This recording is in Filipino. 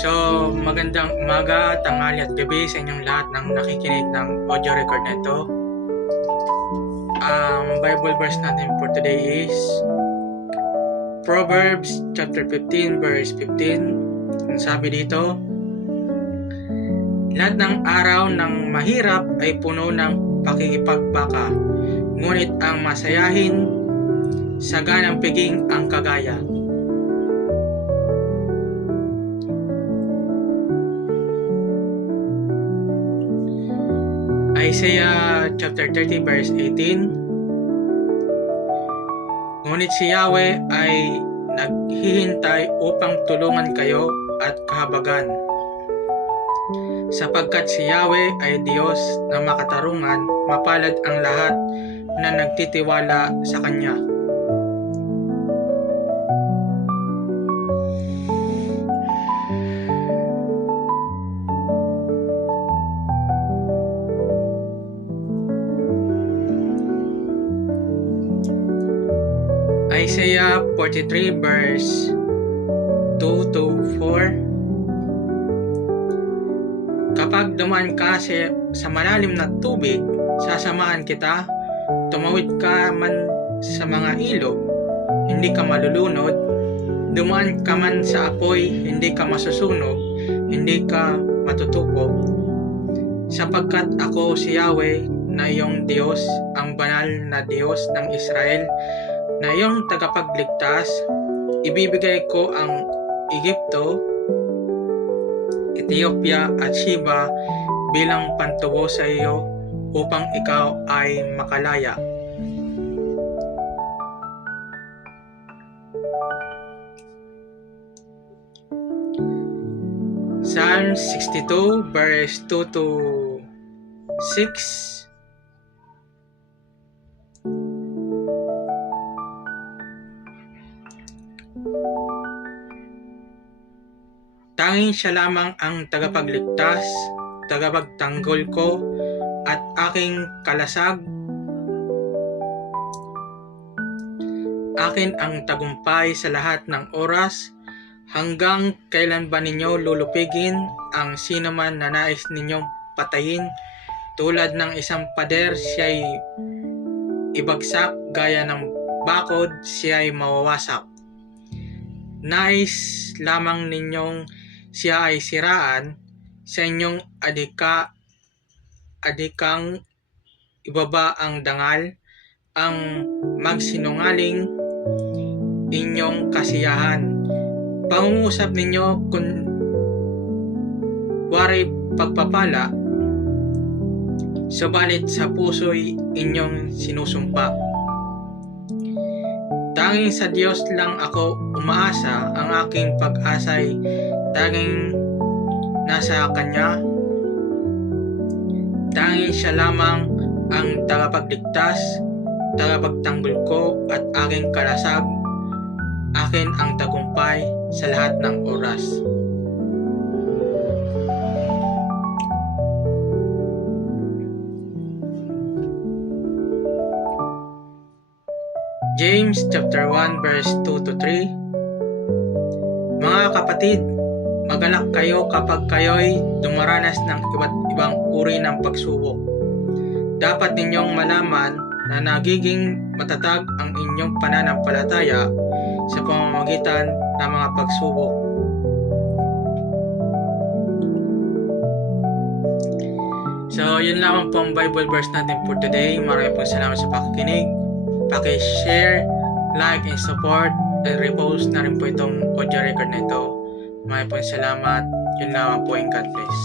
So, magandang umaga, tanghali at gabi sa inyong lahat ng nakikinig ng audio record na ito. Ang Bible verse natin for today is Proverbs chapter 15 verse 15. Ang sabi dito, lahat ng araw ng mahirap ay puno ng pakikipagbaka, ngunit ang masayahin, saganang piging ang kagaya. Isaiah chapter 30 verse 18. Ngunit si Yahweh ay naghihintay upang tulungan kayo at kahabagan. Sapagkat si Yahweh ay Diyos na makatarungan, mapalad ang lahat na nagtitiwala sa Kanya. Isaiah 43 verse 2 to 4. Kapag dumaan ka sa malalim na tubig, sasamahan kita. Tumawid ka man sa mga ilog, hindi ka malulunod. Dumaan ka man sa apoy, hindi ka masusunog, hindi ka matutupok. Sapagkat ako si Yahweh na iyong Diyos, ang banal na Diyos ng Israel, na iyong tagapagligtas. Ibibigay ko ang Egypto, Ethiopia at Sheba bilang pantubo sa iyo upang ikaw ay makalaya. Psalm 62 verse 2 to 6. Tanging siya lamang ang tagapagligtas, tagapagtanggol ko at aking kalasag. Akin ang tagumpay sa lahat ng oras. Hanggang kailan ba ninyo lulupigin ang sinuman na nais ninyong patayin? Tulad ng isang pader, siya'y ibagsak, gaya ng bakod, siya'y mawawasak. Nais lamang ninyong siya ay siraan, sa inyong adikang ibaba ang dangal, ang magsinungaling inyong kasiyahan. Pangungusap ninyo kunwari pagpapala, subalit sa puso'y inyong sinusumpa. Tanging sa Diyos lang ako umaasa, ang aking pag-asa'y tanging nasa Kanya. Tanging siya lamang ang tagapagligtas, tagapagtanggol ko at aking kalasag. Akin ang tagumpay sa lahat ng oras. James chapter 1 verse 2 to 3. Mga kapatid, magalak kayo kapag kayo'y dumaranas ng iba't ibang uri ng pagsubok. Dapat ninyong malaman na nagiging matatag ang inyong pananampalataya sa pamamagitan ng mga pagsubok. So, yun lamang po ang Bible verse natin for today. Maraming pong salamat sa pakikinig. Paki-share, like, and support, and repost na rin po itong audio record na ito. Maraming pong salamat. Yun lamang po, and God bless.